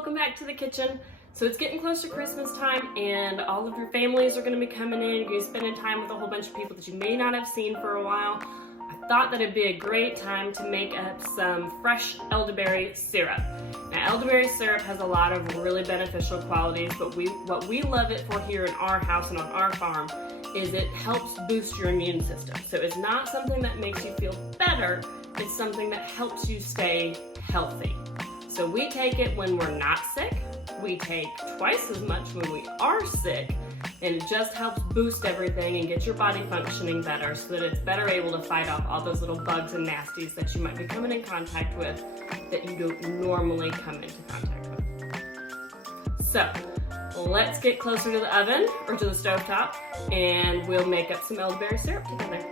welcome back to the kitchen. So it's getting close to Christmas time and all of your families are going to be coming in. You're going to be spending time with a whole bunch of people that you may not have seen for a while. I thought that it'd be a great time to make up some fresh elderberry syrup. Now, elderberry syrup has a lot of really beneficial qualities, but what we love it for here in our house and on our farm is it helps boost your immune system. So it's not something that makes you feel better, it's something that helps you stay healthy. So we take it when we're not sick, we take twice as much when we are sick, and it just helps boost everything and get your body functioning better so that it's better able to fight off all those little bugs and nasties that you might be coming in contact with that you don't normally come into contact with. So let's get closer to the oven or to the stovetop and we'll make up some elderberry syrup together.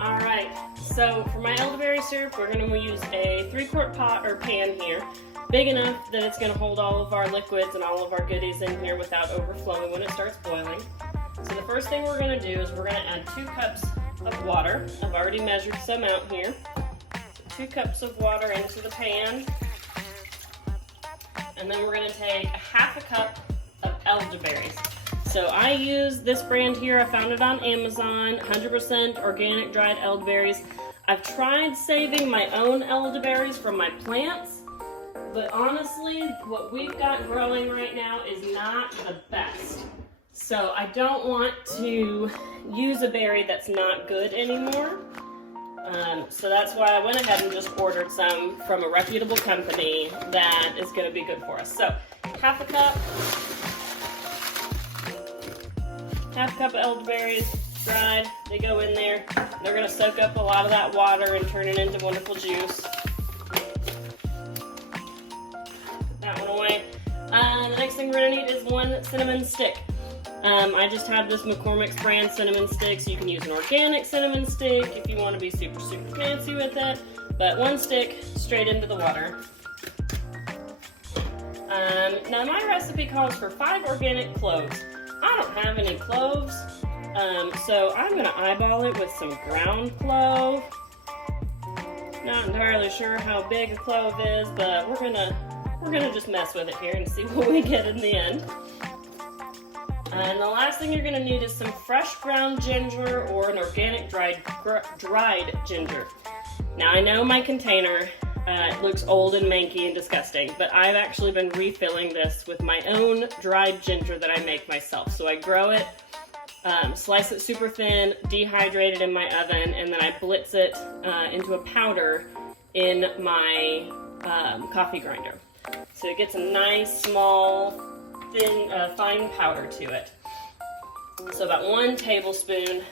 All right, so for my elderberry syrup, we're going to use a 3-quart pot or pan here, big enough that it's going to hold all of our liquids and all of our goodies in here without overflowing when it starts boiling. So the first thing we're going to do is we're going to add 2 cups of water. I've already measured some out here. So 2 cups of water into the pan. And then we're going to take a 1/2 cup of elderberries. So I use this brand here. I found it on Amazon, 100% organic dried elderberries. I've tried saving my own elderberries from my plants, but honestly, what we've got growing right now is not the best. So I don't want to use a berry that's not good anymore. So that's why I went ahead and just ordered some from a reputable company that is going to be good for us. So 1/2 cup. 1/2 cup of elderberries, dried, they go in there. They're going to soak up a lot of that water and turn it into wonderful juice. Put that one away. The next thing we're going to need is 1 cinnamon stick. I just have this McCormick's brand cinnamon sticks. You can use an organic cinnamon stick if you want to be super, super fancy with it. But 1 stick straight into the water. Now my recipe calls for 5 organic cloves. I don't have any cloves, so I'm going to eyeball it with some ground clove. Not entirely sure how big a clove is, but we're gonna just mess with it here and see what we get in the end. And the last thing you're going to need is some fresh ground ginger or an organic dried ginger. Now I know my container looks old and manky and disgusting, but I've actually been refilling this with my own dried ginger that I make myself. So I grow it, slice it super thin, dehydrate it in my oven, and then I blitz it into a powder in my coffee grinder. So it gets a nice, small, thin, fine powder to it. So about 1 tablespoon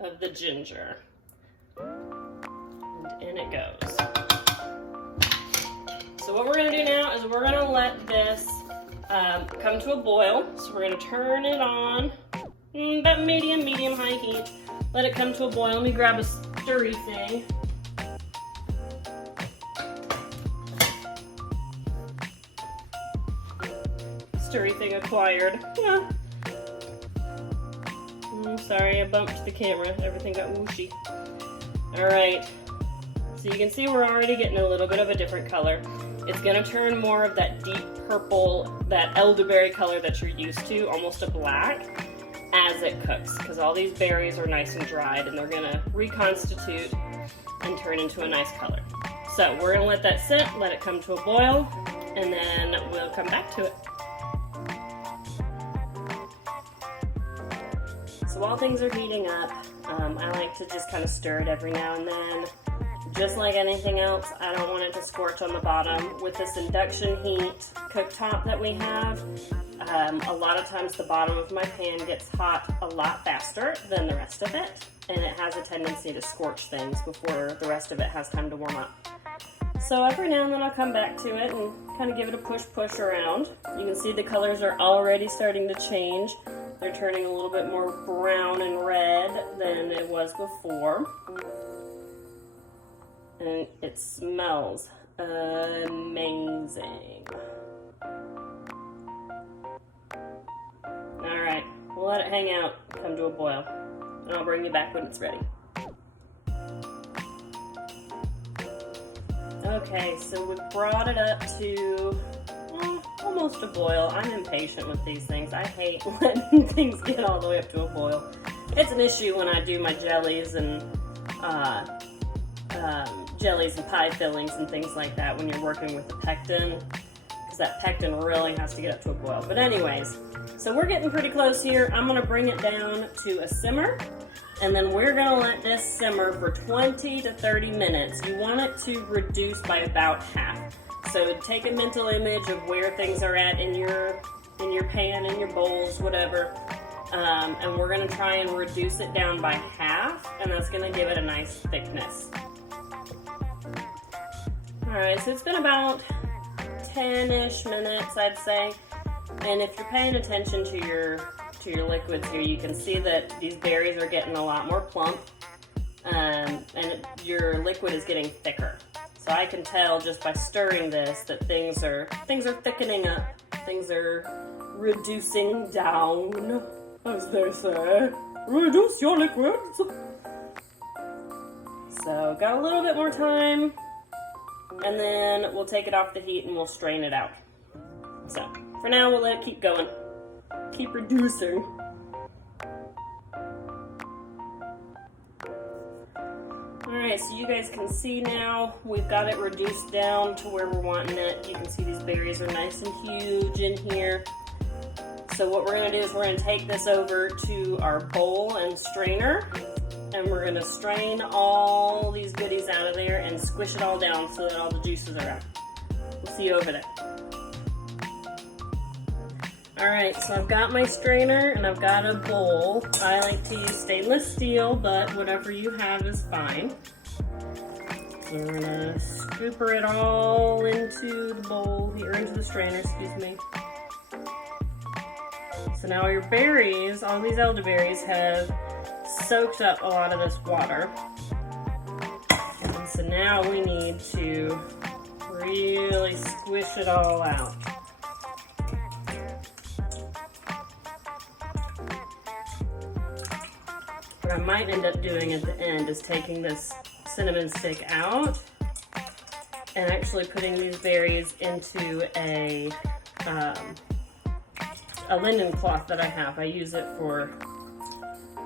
of the ginger. And in it goes. So what we're going to do now is we're going to let this come to a boil. So we're going to turn it on about medium high heat. Let it come to a boil. Let me grab a stirry thing. Stirry thing acquired. Yeah. Sorry, I bumped the camera. Everything got whooshy. Alright. So you can see we're already getting a little bit of a different color. It's going to turn more of that deep purple, that elderberry color that you're used to, almost a black, as it cooks. Because all these berries are nice and dried and they're going to reconstitute and turn into a nice color. So we're going to let that sit, let it come to a boil, and then we'll come back to it. So while things are heating up, I like to just kind of stir it every now and then. Just like anything else, I don't want it to scorch on the bottom. With this induction heat cooktop that we have, a lot of times the bottom of my pan gets hot a lot faster than the rest of it, and it has a tendency to scorch things before the rest of it has time to warm up. So every now and then I'll come back to it and kind of give it a push around. You can see the colors are already starting to change. They're turning a little bit more brown and red than it was before. And it smells amazing. Alright, we'll let it hang out, come to a boil, and I'll bring you back when it's ready. Okay, so we brought it up to almost a boil. I'm impatient with these things. I hate letting things get all the way up to a boil. It's an issue when I do my jellies and pie fillings and things like that when you're working with the pectin, because that pectin really has to get up to a boil. But anyways, so we're getting pretty close here. I'm gonna bring it down to a simmer, and then we're gonna let this simmer for 20 to 30 minutes. You want it to reduce by about half. So take a mental image of where things are at in your pan, in your bowls, whatever. And we're gonna try and reduce it down by half, and that's gonna give it a nice thickness. All right, so it's been about 10-ish minutes, I'd say. And if you're paying attention to your liquids here, you can see that these berries are getting a lot more plump, and your liquid is getting thicker. So I can tell just by stirring this that things are thickening up. Things are reducing down, as they say. Reduce your liquids. So got a little bit more time, and then we'll take it off the heat and we'll strain it out. So for now, we'll let it keep going. Keep reducing. Alright, so you guys can see now we've got it reduced down to where we're wanting it. You can see these berries are nice and huge in here. So what we're going to do is we're going to take this over to our bowl and strainer, and we're going to strain all these goodies out of there and squish it all down so that all the juices are out. We'll see you over there. Alright, so I've got my strainer and I've got a bowl. I like to use stainless steel, but whatever you have is fine. So we're gonna scooper it all into the bowl here, into the strainer, excuse me. So now your berries, all these elderberries, have soaked up a lot of this water. And so now we need to really squish it all out. What I might end up doing at the end is taking this cinnamon stick out and actually putting these berries into a linen cloth that I have. I use it for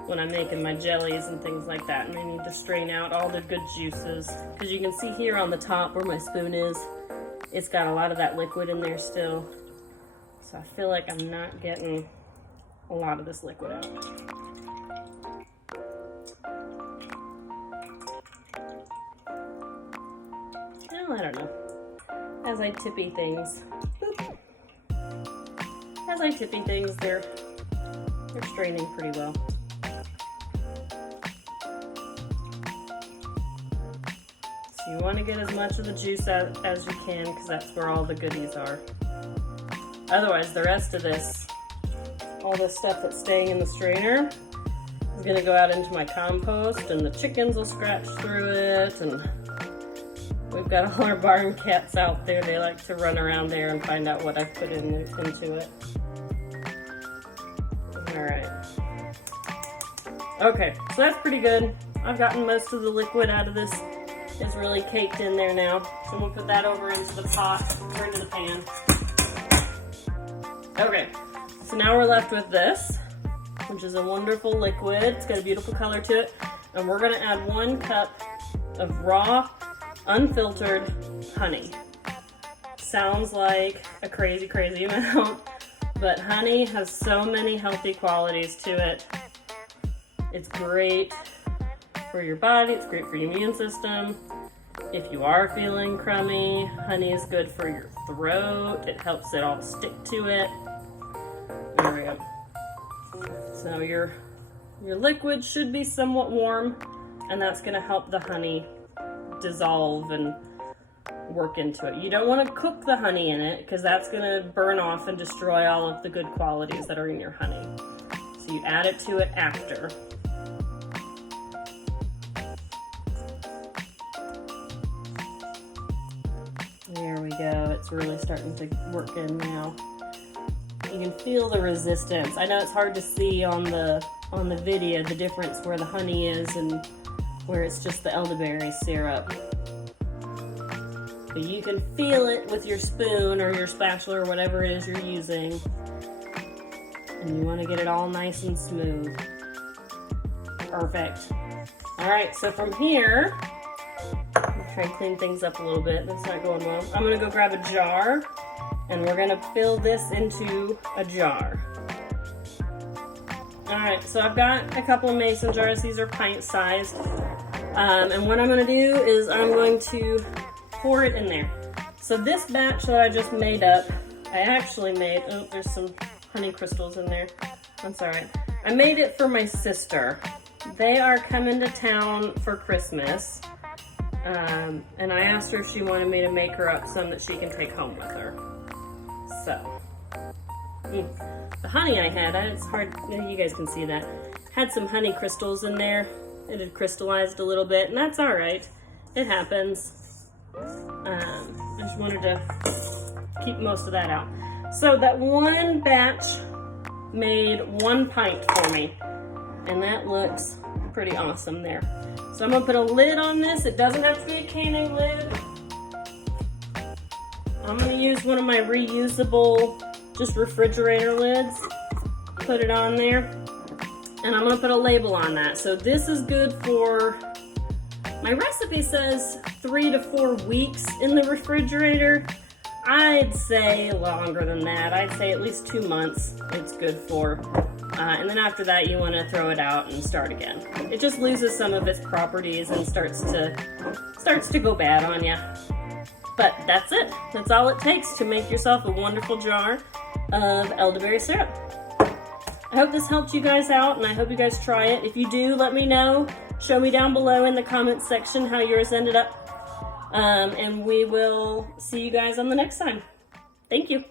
when I'm making my jellies and things like that, and I need to strain out all the good juices. Because you can see here on the top where my spoon is, it's got a lot of that liquid in there still. So I feel like I'm not getting a lot of this liquid out. Well, I don't know. As I tippy things, they're straining pretty well. So you want to get as much of the juice out as you can, because that's where all the goodies are. Otherwise, the rest of this, all this stuff that's staying in the strainer, is going to go out into my compost, and the chickens will scratch through it, and we've got all our barn cats out there. They like to run around there and find out what I've put into it. Alright. Okay, so that's pretty good. I've gotten most of the liquid out of this. It's really caked in there now. So we'll put that over into the pot, or into the pan. Okay, so now we're left with this, which is a wonderful liquid. It's got a beautiful color to it. And we're going to add 1 cup of raw, unfiltered honey. Sounds like a crazy, crazy amount, but honey has so many healthy qualities to it. It's great for your body, it's great for your immune system. If you are feeling crummy, honey is good for your throat. It helps it all stick to it. There we go. So your liquid should be somewhat warm, and that's going to help the honey dissolve and work into it. You don't want to cook the honey in it, because that's going to burn off and destroy all of the good qualities that are in your honey. So you add it to it after. There we go. It's really starting to work in now. You can feel the resistance. I know it's hard to see on the video the difference where the honey is and where it's just the elderberry syrup. but you can feel it with your spoon or your spatula or whatever it is you're using. And you want to get it all nice and smooth. Perfect. All right, so from here, I'm trying to clean things up a little bit. That's not going well. I'm gonna go grab a jar, and we're gonna fill this into a jar. All right, so I've got a couple of mason jars. These are pint sized. And what I'm gonna do is I'm going to pour it in there. So this batch that I just made up, I actually made, oh, there's some honey crystals in there. That's all right. I made it for my sister. They are coming to town for Christmas. And I asked her if she wanted me to make her up some that she can take home with her. So, the honey I had, it's hard, you guys can see that, had some honey crystals in there. It had crystallized a little bit, and that's all right. It happens. I just wanted to keep most of that out. So that one batch made 1 pint for me, and that looks pretty awesome there. So I'm gonna put a lid on this. It doesn't have to be a canning lid. I'm gonna use one of my reusable, just refrigerator lids. Put it on there, and I'm gonna put a label on that. So this is good for, my recipe says 3 to 4 weeks in the refrigerator. I'd say longer than that. I'd say at least 2 months it's good for. And then after that, you want to throw it out and start again. It just loses some of its properties and starts to go bad on you. But that's it. That's all it takes to make yourself a wonderful jar of elderberry syrup. I hope this helped you guys out, and I hope you guys try it. If you do, let me know. Show me down below in the comments section how yours ended up. And we will see you guys on the next time. Thank you.